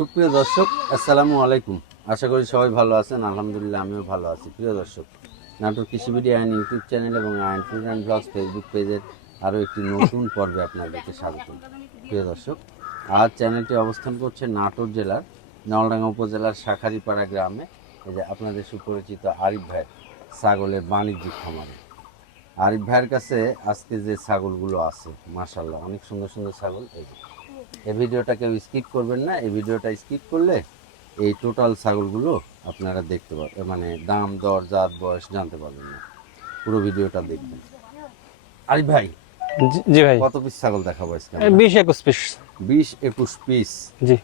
সুপ্রিয় দর্শক, আসসালামু আলাইকুম। আশা করি সবাই ভালো আছেন। আলহামদুলিল্লাহ, আমিও ভালো আছি। প্রিয় দর্শক, নাটোর কৃষিবিডি আইন ইউটিউব চ্যানেল এবং আইন ফুড অ্যান্ড ব্লগস ফেসবুক পেজের আরও একটি নতুন পর্বে আপনাদেরকে স্বাগতম প্রিয় দর্শক, আজ চ্যানেলটি অবস্থান করছে নাটোর জেলার নলডাঙ্গা উপজেলার শাখারিপাড়া গ্রামে। এই যে আপনাদের সুপরিচিত আরিফ ভাই, ছাগলের বাণিজ্যিক খামারে। আরিফ ভাইয়ের কাছে আজকে যে ছাগলগুলো আছে মাশাল্লাহ অনেক সুন্দর সুন্দর ছাগল। এই এই ভিডিওটা কেউ স্কিপ করবেন না। এই ভিডিওটা স্কিপ করলে এই টোটাল ছাগলগুলো আপনারা দেখতে পারবেন মানে দাম দর জাত বয়স জানতে পারবেন না। পুরো ভিডিওটা দেখবেন। আরিফ ভাই জি- ভাই। কত পিস ছাগল দেখাবো আজকে এই বিশ একুশ পিস বিশ একুশ পিস জি।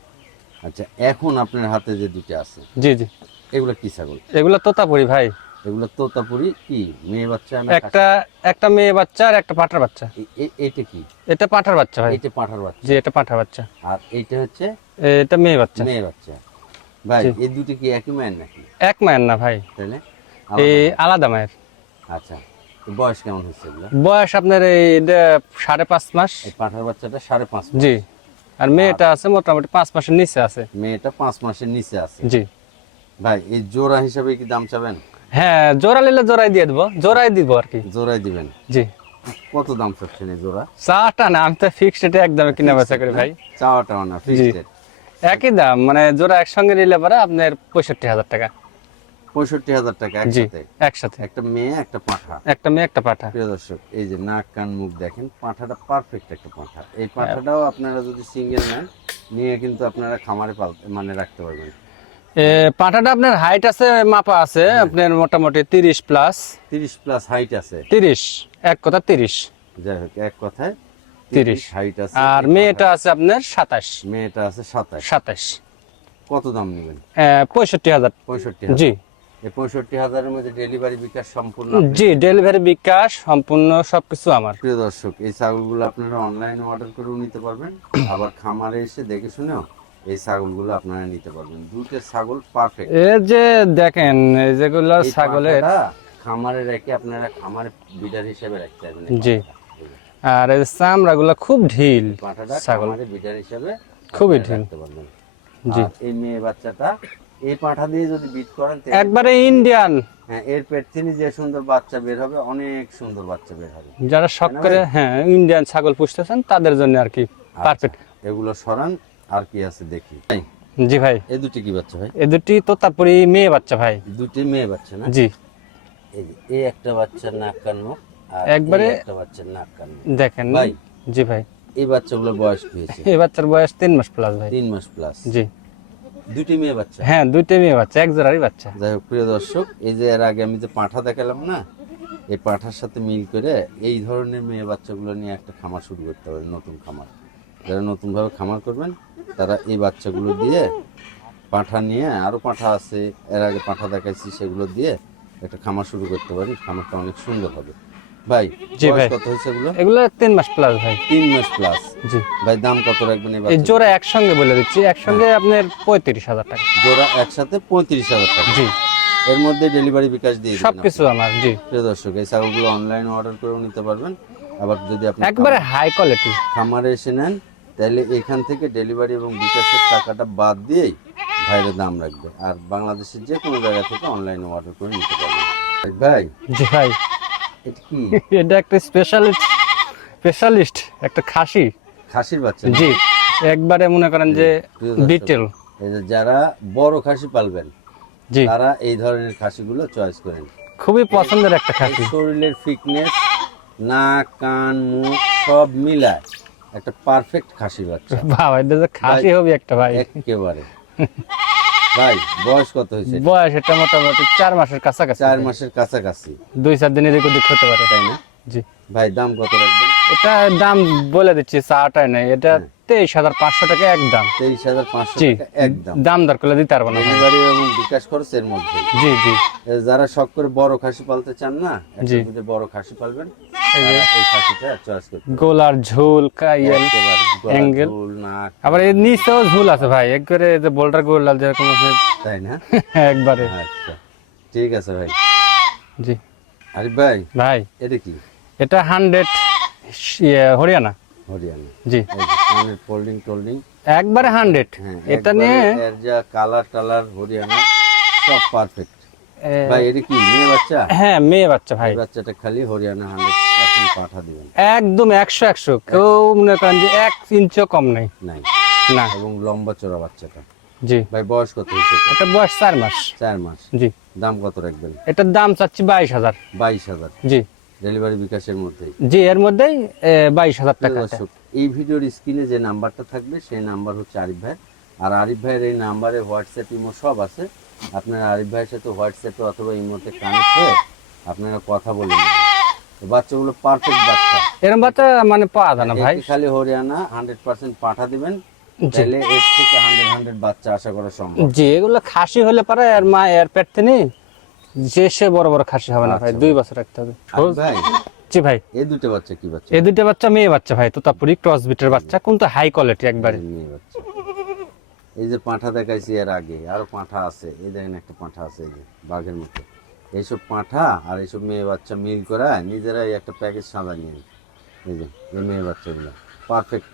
আচ্ছা এখন আপনার হাতে যে দুটো আছে জি জি। এগুলো কি ছাগল? এগুলো তোতাপুরি ভাই। এগুলো তোতাপুরি কি? মেয়ে বাচ্চা না একটা একটা মেয়ে বাচ্চা আর একটা পাঠার বাচ্চা। খাসি? এ- এ- এইটা কি? এটা পাঠার বাচ্চা ভাই। এইটা পাঁঠার বাচ্চা। জি এটা পাঠার বাচ্চা। আর এইটা হচ্ছে? এটা মেয়ে বাচ্চা। মেয়ে বাচ্চা। ভাই এই দুটো কি একই মায়ের নাকি? এক মায়ের না ভাই। না? এই আলাদা? মায়ের। আচ্ছা বয়স কেমন হচ্ছে বয়স আপনার এই এটা সাড়ে পাঁচ মাস। পাঁঠার বাচ্চাটা সাড়ে পাঁচ মাস। জি। আর মেয়েটা আছে মোটামুটি পাঁচ মাসের নিচে আছে। মেয়েটা পাঁচ মাসের নিচে আছে। জি। ভাই এই জোড়া হিসাবে কি দাম চাবেন? হ্যাঁ জোড়া নিলে জোড়াই দিয়ে দেবো জোড়াই দিব আর কি। জোড়াই দিবেন? জি। কত দাম চাচ্ছেন এই জোড়া? চাটা না আমি তো ফিক্সড এটা একদমই কিনা বেচা করি ভাই। টাওয়া না ফিক্সড একই দাম মানে জোড়া একসঙ্গে নিলে পরে আপনার পঁয়ষট্টি হাজার টাকা। পঁয়ষট্টি হাজার টাকা একসাথে? একসাথে। একটা মেয়ে একটা পাঁঠা? একটা মেয়ে একটা পাঠা। প্রিয় দর্শক এই যে নাক কান মুখ দেখেন পাঁঠাটা পারফেক্ট একটা পাঁঠা। এই পাঁঠাটাও আপনারা যদি সিঙ্গেল নেন নিয়ে কিন্তু আপনারা খামারে পাল মানে রাখতে পারবেন। এ, পাঠাটা আপনার হাইট আছে মাপা আছে আপনার মোটামুটি তিরিশ প্লাস তিরিশ প্লাস হাইট আছে। তিরিশ এক কথা তিরিশ। যাই হোক এক কথায় তিরিশ। হাইট আছে আর মেয়েটা আছে আপনার সাতাশ। পাঁঠা- মেয়েটা আছে সাতাশ। সাতাশ। কত দাম নেবেন? পঁয়ষট্টি হাজার। পঁয়ষট্টি জি। এই পঁয়ষট্টি হাজারের মধ্যে ডেলিভারি বিকাশ সম্পূর্ণ জি ডেলিভারি বিকাশ সম্পূর্ণ সবকিছু আমার। প্রিয় দর্শক এই ছাগলগুলো আপনারা অনলাইনে অর্ডার করেও নিতে পারবেন। আবার খামারে এসে দেখে শুনেও এই ছাগলগুলো আপনারা নিতে পারবেন। দুটো ছাগল পারফেক্ট এ যে দেখেন এই যেগুলো ছাগলের খামারে রেখে আপনারা খামারে বিডার হিসেবে রাখতে পারবেন জি। আর এই চামড়াগুলো খুব ঢিল পাঠাটা ছাগল। খামারে বিডার হিসেবে খুবই ঢিল। পারবেন। জি। এই মেয়ে বাচ্চাটা এই পাঠা দিয়ে যদি বিট করেন একবারে ইন্ডিয়ান হ্যাঁ এর পেট থেকে যে সুন্দর বাচ্চা বের হবে অনেক সুন্দর বাচ্চা বের হবে। যারা শখ করে হ্যাঁ ইন্ডিয়ান ছাগল পুষতেছেন তাদের জন্য আর কি পারফেক্ট এগুলো সরান আর কি আছে দেখি। এই, জি ভাই। এই দুটি কি বাচ্চা ভাই? এ দুটি তোতাপুরি মেয়ে বাচ্চা ভাই। দুটি মেয়ে বাচ্চা না? জি। এই একটা বাচ্চার নাক কান মুখ আর একবারে- একটা বাচ্চার নাক কান দেখেন। ভাই। জি ভাই। এই বাচ্চাগুলো বয়স কি হয়েছে? এই বাচ্চার বয়স তিন মাস প্লাস ভাই। তিন মাস প্লাস জি। দুটি মেয়ে বাচ্চা? হ্যাঁ দুইটা মেয়ে বাচ্চা এক জোড়ারই বাচ্চা। যাই হোক প্রিয় দর্শক এই যে এর আগে আমি যে পাঁঠা দেখালাম না এই পাঁঠার সাথে মিল করে এই ধরনের মেয়ে বাচ্চাগুলো নিয়ে একটা খামার শুরু করতে হবে নতুন খামার। যারা নতুনভাবে খামার করবেন তারা এই বাচ্চাগুলো দিয়ে পাঁঠা নিয়ে আরও পাঁঠা আছে এর আগে পাঁঠা দেখাইছি সেগুলো দিয়ে একটা খামার শুরু করতে পারি। খামারটা অনেক সুন্দর হবে। ভাই জি বয়স ভাই। কত হয়েছে এগুলো? এগুলো তিন মাস প্লাস ভাই। তিন মাস প্লাস জি। ভাই দাম কত রাখবেন এই জোড়া একসঙ্গে বলে দিচ্ছি একসঙ্গে আপনার পঁয়ত্রিশ হাজার টাকা। জোড়া একসাথে পঁয়ত্রিশ হাজার টাকা। জি। এর মধ্যে ডেলিভারি বিকাশ দিয়ে সবকিছু আমার জি। প্রিয় দর্শক এই ছাগলগুলো অনলাইনে অর্ডার করেও নিতে পারবেন। আবার যদি আপনি একবারে হাই কোয়ালিটি খামারে এসে নেন তাহলে এখান থেকে ডেলিভারি এবং বিকাশের টাকাটা বাদ দিয়েই ভাইরে দাম রাখবে। আর বাংলাদেশের যে কোনো জায়গা থেকে অনলাইনে অর্ডার করে নিতে পারবেন ভাই জি ভাই। এটা কি? এটা একটা স্পেশালিস্ট স্পেশালিস্ট একটা খাসি। খাসির বাচ্চা জি একবারে মনে করেন যে ডিটেল যারা বড় খাসি পালবেন জি। তারা এই ধরনের খাসিগুলো চয়েস করেন খুবই পছন্দের একটা খাসি। শরীরের ফিটনেস নাক কান মুখ সব মিলায়। একটা পারফেক্ট খাসি বাচ্চা। বাবা এটা তো খাসি হবে একটা ভাই। একেবারে। ভাই বয়স কত হয়েছে? বয়স এটা মোটামুটি চার মাসের কাছাকাছি। চার মাসের কাছাকাছি। দুই চার দিনের এদিক ওদিক হতে পারে। তাই না? জি। ভাই দাম কত রাখবেন এটা দাম বলে দিচ্ছি চাটাই নাই। এটা তেইশ হাজার পাঁচশো টাকা একদম তেইশ হাজার পাঁচশো জি। টাকা একদম দাম। দর করলে দিতে পারব না। ডেলিভারি এবং বিকাশ খরচের মধ্যে। জি জি। যারা শখ করে বড় খাসি পালতে চান না জি। বড় খাসি পালবেন এই খাসিটা চয়েস করতে গোলার ঝোল একেবারে অ্যাঙ্গেল। নাক আবার এর নিচেও ঝুল আছে ভাই। একবারে যে বোল্ডার গোলাল যেরকম আছে। তাই না? একবারে। আচ্ছা। ঠিক আছে ভাই। জি। আরিফ ভাই ভাই। এটা কি? এটা হান্ড্রেড হরিয়ানা? হরিয়ানা। জি। ফোল্ডিং টোল্ডিং একবারে হান্ড্রেড হ্যাঁ এটা নিয়ে যা কালার টালার হরিয়ানা সব পারফেক্ট ভাই এটা কি মেয়ে বাচ্চা? হ্যাঁ মেয়ে বাচ্চা ভাই। বাচ্চাটা খালি হরিয়ানা হান্ড্রেড পাঠা দিবেন। একদম একশো একশো। কেউ মনে করেন যে এক ইঞ্চও কম নেই। নাই। না। এবং লম্বা চড়া বাচ্চাটা। জি। ভাই বয়স কত হয়েছে? এটা বয়স চার মাস। চার মাস। জি। দাম কত রাখবেন? এটার দাম চাচ্ছি বাইশ হাজার। বাইশ হাজার। জি। ডেলিভারি বিকাশের মধ্যেই। জি এর মধ্যেই বাইশ হাজার টাকা এই ভিডিওর স্ক্রিনে যে নাম্বারটা থাকবে সেই নাম্বার হচ্ছে আরিফ ভাই। আর আরিফ ভাইয়ের এই নাম্বারে হোয়াটসঅ্যাপ ইমো সব আছে। আপনারা আরিফ ভাইয়ের সাথে হোয়াটসঅ্যাপে অথবা ইমোতে কানেক্ট হয়ে আপনারা কথা বলে নেবেন। বাচ্চাগুলো পারফেক্ট বাচ্চা। এরকম বাচ্চা মানে পাওয়া যায় না ভাই। খালি হরিয়ানা হান্ড্রেড পার্সেন্ট পাঠা দিবেন। তাহলে এর থেকে হান্ড্রেড হান্ড্রেড বাচ্চা আশা করা সম্ভব। জি এগুলো খাসি হলে পারে আর মা এর পেট থেকে যে সে বড় বড় খাসি হবে না ভাই আচ্ছা দুই বছর রাখতে হবে। ভাই জি ভাই। এই দুটো বাচ্চা কি বাচ্চা? এই দুইটা বাচ্চা মেয়ে বাচ্চা ভাই তোতাপুরি ক্রস বিটের বাচ্চা কিন্তু হাই কোয়ালিটি একবারে? মেয়ে বাচ্চা। এই যে পাঁঠা দেখাইছি এর আগে আরও পাঁঠা আছে। এই দেখেন একটা পাঁঠা আছে এই যে বাঘের মতো। এইসব পাঁঠা আর এইসব মেয়ে বাচ্চা মিল করা নিজেরাই একটা প্যাকেজ সাদা নিয়ে এই যে এই মেয়ে বাচ্চাগুলো। পারফেক্ট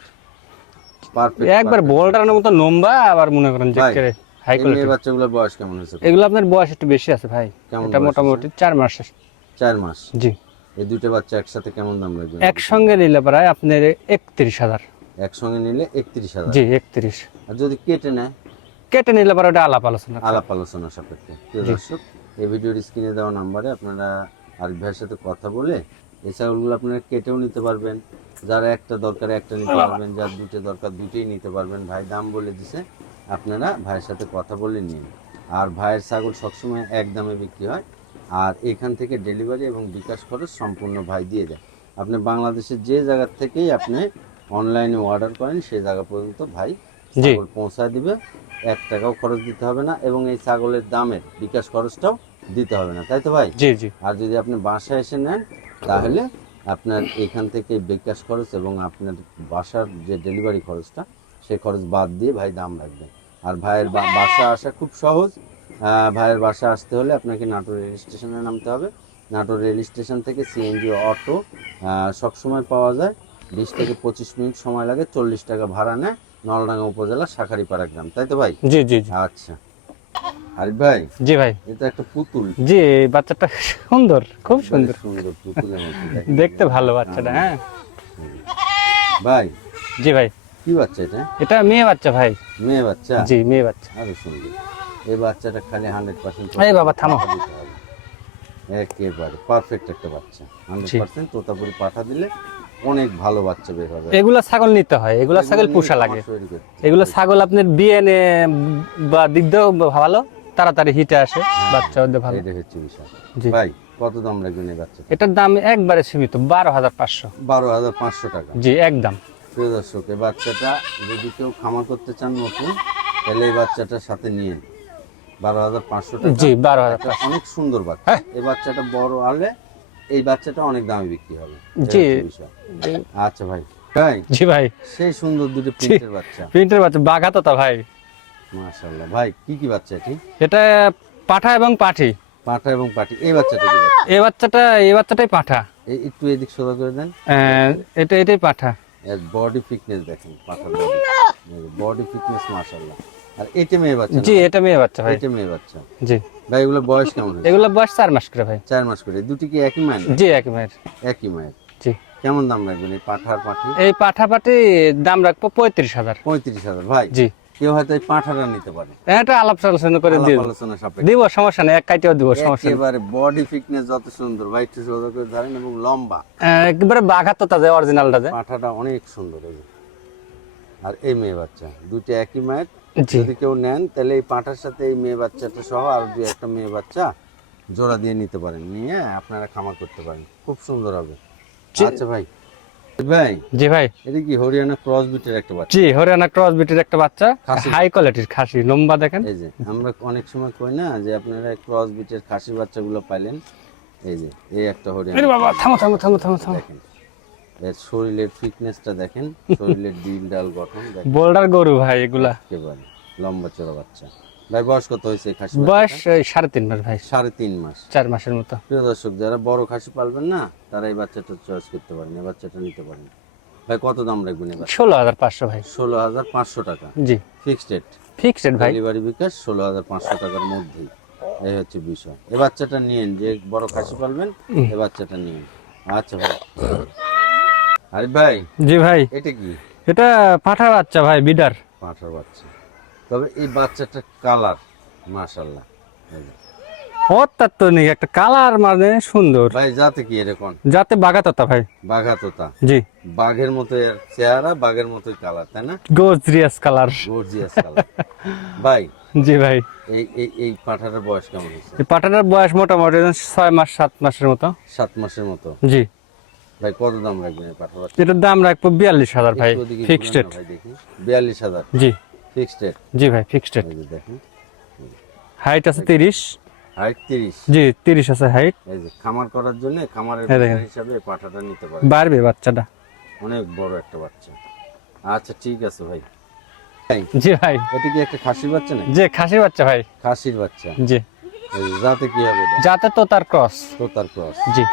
পারফেক্ট একবার বোল্ডারের মতো লম্বা আবার মনে করেন যে হাই কোয়ালিটি বাচ্চাগুলোর বয়স কেমন হয়েছে? এগুলো আপনার বয়স একটু বেশি আছে ভাই। এটা মোটামুটি চার মাস। চার মাস? জি। এই দুটো বাচ্চা একসাথে কেমন দাম লাগবে একসঙ্গে নিলে প্রায় আপনার একত্রিশ হাজার। একসঙ্গে নিলে একত্রিশ হাজার। জি একত্রিশ। আর যদি কেটে নেয়? কেটে নিলে পরে ওটা আলাপ আলোচনা। আলাপ আলোচনা সাপেক্ষে। দর্শক এই ভিডিওর স্ক্রিনে দেওয়া নাম্বারে আপনারা আরিফ ভাইয়ের সাথে কথা বলে এই ছাগলগুলো আপনারা কেটেও নিতে পারবেন। যার একটা দরকার একটা নিতে পারবেন যার দুটো দরকার দুটোই নিতে পারবেন। ভাই দাম বলে দিছে। আপনারা ভাইয়ের সাথে কথা বলে নিন। আর ভাইয়ের ছাগল সবসময় এক দামে বিক্রি হয়। আর এখান থেকে ডেলিভারি এবং বিকাশ খরচ সম্পূর্ণ ভাই দিয়ে দেয়। আপনি বাংলাদেশের যে জায়গা থেকেই আপনি অনলাইনে অর্ডার করেন সেই জায়গা পর্যন্ত ভাই ছাগল পৌঁছায় দিবে। এক টাকাও খরচ দিতে হবে না এবং এই ছাগলের দামের বিকাশ খরচটাও দিতে হবে না। তাই তো ভাই? জি জি। আর যদি আপনি বাসায় এসে নেন তাহলে আপনার এখান থেকে বিকাশ খরচ এবং আপনার বাসার যে ডেলিভারি খরচটা সেই খরচ বাদ দিয়ে ভাই দাম রাখবেন আর ভাইয়ের বাসা আসা খুব সহজ। ভাইয়ের বাসা আসতে হলে আপনাকে নাটোর রেল স্টেশনে নামতে হবে। নাটোর রেল স্টেশন থেকে সিএনজি অটো সবসময় পাওয়া যায়। বিশ থেকে পঁচিশ মিনিট সময় লাগে চল্লিশ টাকা ভাড়া নেয় নলডাঙ্গা উপজেলা শাখারিপাড়া গ্রাম। তাই তো ভাই? জি জি জি। আচ্ছা। আরিফ ভাই? জি ভাই। এটা একটা পুতুল। জি বাচ্চাটা সুন্দর খুব সুন্দর। সুন্দর পুতুলের মতো। দেখতে ভালো বাচ্চাটা হ্যাঁ। ভাই? জি ভাই। কি বাচ্চা এটা? এটা মেয়ে বাচ্চা ভাই। মেয়ে বাচ্চা? জি মেয়ে বাচ্চা। আরও সুন্দর। এই বাচ্চাটা খালি হান্ড্রেড পার্সেন্ট এই বাবা, থামো। একেবারে পারফেক্ট একটা বাচ্চা। হান্ড্রেড পার্সেন্ট তোতাপুরি পাঠা দিলে অনেক ভালো বাচ্চা বের হবে। এগুলা ছাগল নিতে হয়। এগুলা ছাগল পোষা লাগে। এগুলো ছাগল আপনার বিয়ে নে বা দিয়েও ভালো তাড়াতাড়ি হিটে আসে বাচ্চা ওদের ভালো। এটাই হচ্ছে বিষয়। ভাই কত দাম লাগবে এই বাচ্চা এটার দাম একবারে সীমিত বারো হাজার পাঁচশো। বারো হাজার পাঁচশো টাকা। জি একদম। প্রিয় দর্শক এই বাচ্চাটা যদি কেউ খামার করতে চান নতুন তাহলে এই বাচ্চাটার সাথে নিয়ে বারো হাজার পাঁচশো টাকা। জি বারো হাজার অনেক সুন্দর বাচ্চা। হ্যাঁ। এই বাচ্চাটা বড় হলে এই বাচ্চাটা অনেক দামে বিক্রি হবে। জি। আচ্ছা ভাই। ভাই জি ভাই। সেই সুন্দর দুটো প্রিন্টের বাচ্চা। প্রিন্টের বাচ্চা বাঘা তা ভাই। মাশাআল্লাহ। ভাই কি কি বাচ্চা এটি? এটা পাঠা এবং পাঠি। পাঠা এবং পাটি এই বাচ্চাটা কি এই বাচ্চাটা এই বাচ্চাটাই পাঠা। একটু এদিক সোজা করে দেন। আহ, এটা এটাই পাঠা। এর বডি ফিটনেস দেখেন পাঠার বডি ফিটনেস মাশাআল্লাহ। আর এটা মেয়ে বাচ্চা জি এটা মেয়ে বাচ্চা ভাই। এটা মেয়ে বাচ্চা। জি। ভাই এগুলো বয়স কেমন এগুলো বয়স চার মাস করে ভাই। চার মাস করে। দুটি কি একই মায়ের? জি একই মায়ের। একই মায়ের। জি। কেমন দাম রাখবেন এই পাঠার পাটি? এই পাঠা পাটি দাম রাখব পঁয়ত্রিশ হাজার। পঁয়ত্রিশ হাজার ভাই। জি। কেউ হয়তো এই পাঠাটা নিতে পারে। এটা আলাপ আলোচনা করে দিব। আলোচনা সাপেক্ষে। দিব সমস্যা নেই এক কাইটেও দিব সমস্যা নেই। একেবারে বডি ফিটনেস যত সুন্দর ভাই একটু সোজা করে ধরেন এবং লম্বা। আহ, একেবারে বাঘা তো তাদের অরিজিনালটা যে। পাঠাটা অনেক সুন্দর এই আর এই মেয়ে বাচ্চা দুটো একই মায়ের। যদি কেউ নেন তাহলে এই পাঠার সাথে এই মেয়ে বাচ্চাটা সহ আর দুই একটা মেয়ে বাচ্চা জোড়া দিয়ে নিতে পারেন। নিয়ে আপনারা খামার করতে পারেন। খুব সুন্দর হবে। আচ্ছা ভাই ভাই? জি ভাই। এটা কি হরিয়ানা ক্রস বিটের একটা বাচ্চা? জি হরিয়ানা ক্রস বিটের একটা বাচ্চা। হাই কোয়ালিটির খাসি লম্বা দেখেন। এই যে আমরা অনেক সময় কই না যে আপনারা ক্রস বিটের খাসি বাচ্চাগুলো পাইলেন। এই যে এই একটা আরে হরিয়ানা বাবা থামো থামো থামো থামো থামো। দেখেন এর শরীরের ফিটনেসটা দেখেন শরীরের ডিল ডাল গঠন দেখেন। বোল্ডার গরু ভাই এগুলা। একেবারে লম্বা চড়া বাচ্চা। ভাই বয়স কত হয়েছে এই খাসি বয়স? সাড়ে তিন মাস ভাই। সাড়ে তিন মাস। চার মাসের মতো। প্রিয় দর্শক যারা বড় খাসি পালবেন না তারা এই বাচ্চাটা চয়েস করতে পারেন এই বাচ্চাটা নিতে পারেন। ভাই কত দাম রাখবেন এবার ষোলো হাজার পাঁচশো ভাই। ষোলো হাজার পাঁচশো টাকা। জি। ফিক্সড রেট ফিক্সড ভাই। ডেলিভারি বিকাশ ষোলো হাজার পাঁচশো টাকার মধ্যেই। এই হচ্ছে বিষয়। এ বাচ্চাটা নিয়েন যে বড় খাসি পালবেন এ বাচ্চাটা নিয়েন। আচ্ছা ভাই। আরে ভাই জি ভাই। এটা কি? এটা পাঠা বাচ্চা ভাই বিডার। পাঁঠার বাচ্চা। তবে এই বাচ্চাটা কালার মাশাল্লাহ অত্যাত্তনিক একটা কালার মানে সুন্দর। ভাই যাতে কি এরকম যাতে বাগাততা ভাই। বাঘা তোতা জি। বাঘের মতো চেহারা বাঘের মতোই কালার তাই না? কালার গর্জিয়াস কালার ভাই জি ভাই। এই এই এই পাঁঠাটার বয়স কেমন হয়েছে? এই পাঠাটার বয়স মোটামুটি ছয় মাস সাত মাসের মতো। সাত মাসের মতো। জি। ভাই কত দাম রাখবেন এই এটার দাম রাখব বিয়াল্লিশ হাজার ভাই। ফিক্সড বিয়াল্লিশ হাজার। জি। ফিক্সড রেট জি ভাই ফিক্সড রেট দেখেন। হাইট আছে তিরিশ। হাইট তিরিশ। জি তিরিশ আছে হাইট এই যে খামার করার জন্য খামারের হিসাবে পাঠাটা নিতে পারে বাড়বে বাচ্চাটা। অনেক বড় একটা বাচ্চা। আচ্ছা ঠিক আছে ভাই। জি ভাই। এটা কি একটা খাসির বাচ্চা নাকি? যে খাসির বাচ্চা ভাই। খাসির বাচ্চা। জি। যাতে কি হবে এটা? যাতে তো তার ক্রস তোতার ক্রস জি।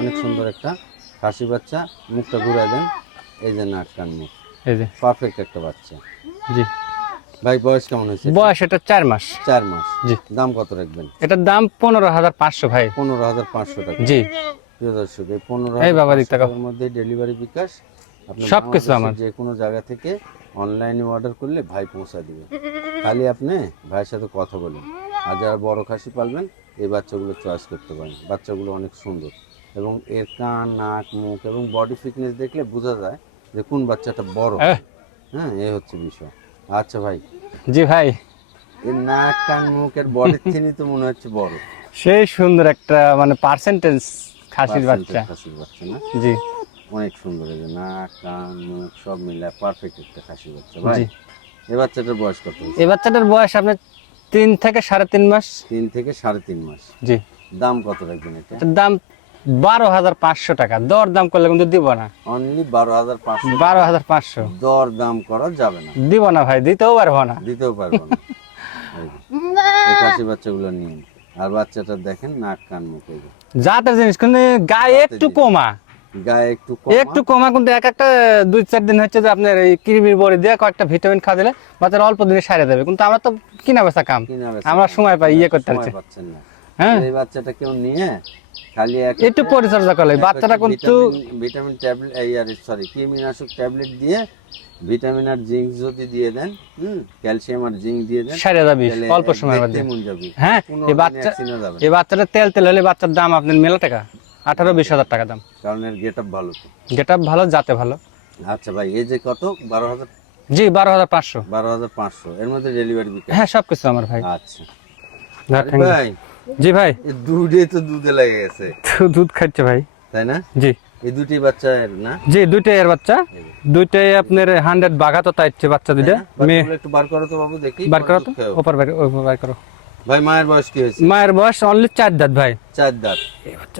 অনেক সুন্দর একটা খাসি বাচ্চা। মুখটা ঘুরে দেন। এই যে নাক কান মুখ। এই যে। পারফেক্ট একটা বাচ্চা। জি। ভাই বয়স কেমন হয়েছে? বয়স এটা চার মাস। চার মাস। জি। দাম কত রাখবেন? এটার দাম পনেরো হাজার পাঁচশো ভাই। পনেরো হাজার পাঁচশো টাকা। জি। প্রিয় দর্শক এই পনেরো এই বাবা দিক তাকাও। মধ্যে ডেলিভারি বিকাশ আপনি সবকিছু বাংলাদেশের আমার। যে কোনো জায়গা থেকে অনলাইনে অর্ডার করলে ভাই পৌঁছা দিবে। খালি আপনি ভাইয়ের সাথে কথা বলুন। আর যারা বড় খাসি পালবেন এই বাচ্চাগুলো চয়েস করতে পারেন। বাচ্চাগুলো অনেক সুন্দর। এবং এর কান নাক মুখ এবং বডি ফিটনেস দেখলে বোঝা যায় যে কোন বাচ্চাটা বড়। হ্যাঁ এই হচ্ছে বিষয়। আচ্ছা ভাই। জি ভাই। নাক কান মুখ এর বডির থেকেই তো মনে হচ্ছে বড়। সেই সুন্দর একটা মানে পার্সেন্টেজ খাসির বাচ্চা। খাসির বাচ্চা না? জি। অনেক সুন্দর এই নাক কান মুখ সব মিলে পারফেক্ট একটা খাসির বাচ্চা ভাই। এই বাচ্চাটার বয়স কত হয়েছে? এই বাচ্চাটার বয়স আপনার তিন থেকে সাড়ে তিন মাস। তিন থেকে সাড়ে তিন মাস। জি। দাম কত রাখবেন এটা? দাম বারো হাজার পাঁচশো টাকা। দর দাম করলে কিন্তু দিব না। অনলি বারো হাজার পাঁচশো বারো হাজার পাঁচশো। দর দাম করা যাবে না। দিব না ভাই দিতেও পারব না। দিতেও পারব না। বাচ্চাগুলো নিন। আর বাচ্চাটা দেখেন নাক কান মুখ জাতের জিনিস কিন্তু গায়ে একটু কমা। গায়ে একটু একটু কমা কিন্তু এক একটা দুই চার দিন হচ্ছে যে আপনার এই কৃমির বড়ি দিয়ে কয়েকটা ভিটামিন খাওয়া দিলে বাচ্চারা অল্প দিনে সারিয়ে দেবে। কিন্তু আমরা তো কিনা বেচা কাম। কিনা বেচা আমরা সময় পাই ইয়ে করতে পারছি না। হ্যাঁ। এই বাচ্চাটা কেউ নিয়ে খালি একটু পরিচর্যা করলে বাচ্চাটা কিন্তু ভিটামিন ট্যাবলেট সরি কৃমিনাশক ট্যাবলেট দিয়ে ভিটামিন আর জিঙ্ক যদি দিয়ে দেন হুম ক্যালসিয়াম আর জিঙ্ক দিয়ে দেন সারিয়ে যাবি অল্প সময়ের মধ্যে। মন হ্যাঁ এই বাচ্চা vaccine ও যাবে না। এই বাচ্চাটা তেল তেল হলে বাচ্চার দাম আপনার মেলা টাকা আঠারো বিশ হাজার টাকা দাম। কারণ এর গেট ভালো তো। যেটা ভালো যাতে ভালো। আচ্ছা ভাই এই যে কত? বারো হাজার? জি বারো হাজার পাঁচশো। বারো হাজার পাঁচশো। এর মধ্যে ডেলিভারি হ্যাঁ সবকিছু আমার ভাই। আচ্ছা. ভাই জি ভাই। দুধে তো দুধে লাগে গেছে। তো দুধ খাচ্ছে ভাই। তাই না? জি। এই দুটি বাচ্চা এর না? জি দুইটাই এর বাচ্চা। দুইটাই আপনার হান্ড্রেড বাঘা তো তাইছে বাচ্চা দুইটা। একটু বার করো তো বাবু দেখি বার করো তো। দুধ ওপর বার ওপর বার করো। ভাই মায়ের বয়স কি হয়েছে? মায়ের বয়স অনলি চার দাঁত ভাই। চার দাঁত।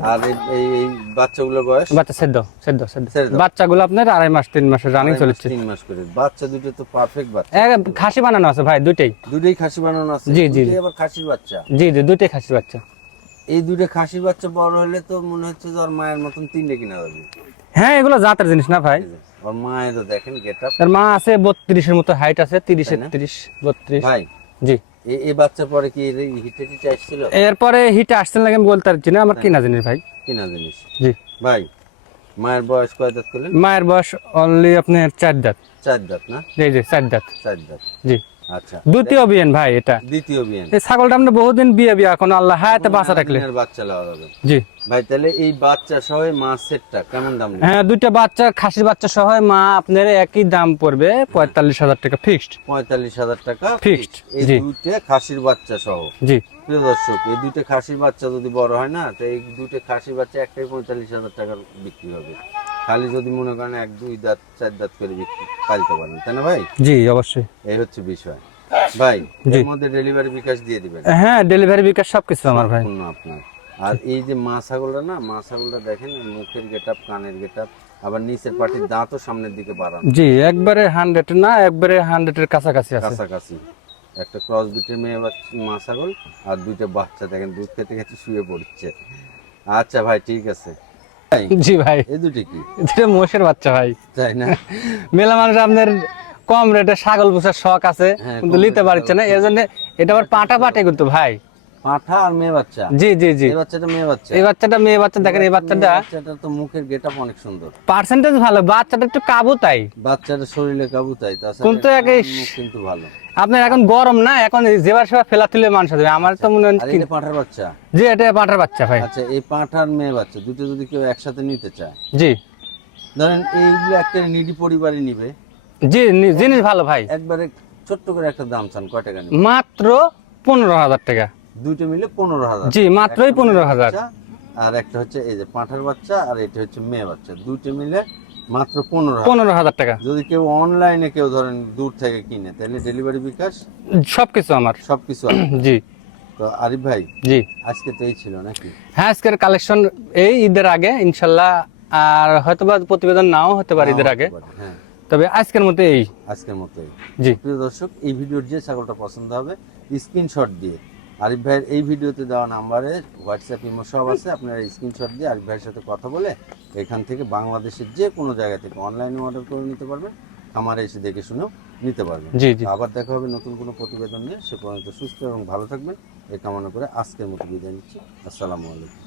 আর এই- এই বাচ্চাগুলোর বয়স? বাচ্চা সেদ্ধ সেদ্ধ সেদ্ধ। বাচ্চাগুলো আপনার আড়াই মাস তিন মাসের রানিং চলেছে। তিন মাস করে। বাচ্চা দুটো তো পারফেক্ট বাচ্চা। খাসি বানানো আছে ভাই দুইটাই। দুটোই খাসি বানানো আছে? জি, জি, দুটোই আবার খাসির বাচ্চা? জি জি দুইটাই খাসি বাচ্চা। এই দুটো খাসির বাচ্চা বড় হলে তো মনে হচ্ছে যে ওর মায়ের মতন তিনটে কিনা যাবে হ্যাঁ এগুলো জাতের জিনিস না ভাই। ওর মায়েরও দেখেন গেট আপ। তার মা আছে বত্রিশের মতো হাইট আছে তিরিশের তাই না? তিরিশ বত্রিশ। ভাই জি। এই বাচ্চা পরে কি হিটে টিটে আসছিল? এরপরে হিটে আসছেন লাগে আমি বলতে পারছি না আমার কিনা জিনিস ভাই। কিনা জিনিস। জি। ভাই মায়ের বয়স কয় দাঁত করলেন? মায়ের বয়স অনলি আপনার চার দাঁত। চার দাঁত না? জি জি চার দাঁত। চার দাঁত। জি। আচ্ছা। দ্বিতীয় বিয়েন ভাই এটা। দ্বিতীয় বিয়ান। এই ছাগলটা আমরা বহুদিন বিয়ে বিয়ে এখন আল্লাহ হায়াতে বাঁচা রাখলে বাচ্চা লাগানো যাবে। জি। ভাই তাহলে এই বাচ্চা সহ মাছ সেটটা কেমন দাম হ্যাঁ দুইটা বাচ্চা খাসির বাচ্চা সহ মা আপনার একই দাম পড়বে পঁয়তাল্লিশ হাজার টাকা ফিক্সড পঁয়তাল্লিশ হাজার টাকা Fixed, এই দুইটা খাসির বাচ্চা সহ। জি। প্রিয় দর্শক এই দুইটা খাসির বাচ্চা যদি বড় হয় না তো এই দুইটা খাসির বাচ্চা একটাই পঁয়তাল্লিশ হাজার টাকার বিক্রি হবে। খালি যদি মনে করেন এক দুই দাঁত চার দাঁত করে বিক্রি পালতে পারেন তাই না ভাই? জি অবশ্যই। এই হচ্ছে বিষয়। ভাই এর মধ্যে ডেলিভারি বিকাশ দিয়ে দিবেন। হ্যাঁ ডেলিভারি বিকাশ সবকিছু আমার ভাই। আপনার। আর এই যে মা ছাগলটা না মা ছাগলটা দেখেন মুখের গেটআপ কানের গেটআপ আবার নিচের পাটির দাঁতও সামনের দিকে বাড়ানো। জি একবারে হান্ড্রেড না একবারে হান্ড্রেডের কাছাকাছি আছে। কাছাকাছি। একটা ক্রস বিটের মেয়ে বাচ্চা মা ছাগল আর দুইটা বাচ্চা দেখেন দুধ খেতে খেতে শুয়ে পড়ছে। আচ্ছা ভাই ঠিক আছে। জি ভাই। এই দুটি কি? এটা মোষের বাচ্চা ভাই। তাই না? মেলা মানুষ আপনার কম রেটে ছাগল পোষার শখ আছে হ্যাঁ, কিন্তু নিতে পারছে না। এর জন্য এটা আবার পাটা পাটে কিন্তু ভাই। পাঁঠা আর মেয়ে বাচ্চা? জি জি জি। এই বাচ্চাটা মেয়ে বাচ্চা। এই বাচ্চাটা মেয়ে বাচ্চা দেখেন এই বাচ্চাটা বাচ্চাটা তো মুখের গেটআপ অনেক সুন্দর। পার্সেন্টেজ ভালো বাচ্চাটা একটু কাবু তাই। বাচ্চাটা শরীরে কাবু তাই কিন্তু কিন্তু ভালো। আপনার এখন গরম না এখন যেবার সেবার ফেলা তুলে মানুষ হবে আমার তো মনে হয় পাঁঠার বাচ্চা? জি এটা পাটার বাচ্চা ভাই। আচ্ছা এই পাঁঠার মেয়ে বাচ্চা দুটো যদি কেউ একসাথে নিতে চায়? জি। ধরেন এইগুলো একটা নিডি পরিবারে নিবে। জি জিনিস ভালো ভাই। একবারে ছোট্ট করে একটা দাম চান কয় টাকা মাত্র পনেরো হাজার টাকা। দুটো মিলে পনেরো হাজার। জি মাত্রই পনেরো হাজার। আর একটা হচ্ছে এই যে পাঁঠার বাচ্চা আর এটা হচ্ছে মেয়ে বাচ্চা। দুটো মিলে মাত্র পনেরো পনেরো হাজার টাকা। যদি কেউ অনলাইনে কেউ ধরেন দূর থেকে কিনে তাহলে ডেলিভারি বিকাশ? সবকিছু আমার। সবকিছু। জি। তো আরিফ ভাই জি। আজকে তো এই ছিল নাকি? হ্যাঁ আজকের কালেকশন এই ঈদের আগে ইনশাল্লাহ আর হয়তোবা প্রতিবেদন নাও হতে পারে ঈদের আগে। হ্যাঁ। তবে আজকের মতো এই। আজকের মতোই জি। প্রিয় দর্শক এই ভিডিওর যে ছাগলটা পছন্দ হবে স্ক্রিনশট দিয়ে আরিফ ভাইয়ের এই ভিডিওতে দেওয়া নাম্বারে হোয়াটসঅ্যাপ ইমো সব আছে। আপনারা স্ক্রিনশট দিয়ে আরিফ ভাইয়ের সাথে কথা বলে এখান থেকে বাংলাদেশের যে কোনো জায়গা থেকে অনলাইনে অর্ডার করে নিতে পারবেন। খামারে এসে দেখে শুনেও নিতে পারবেন। আবার দেখা হবে নতুন কোনো প্রতিবেদন নিয়ে। সে পর্যন্ত সুস্থ এবং ভালো থাকবেন। এই কামনা করে আজকের মতো বিদায় নিচ্ছি। আসসালামু আলাইকুম।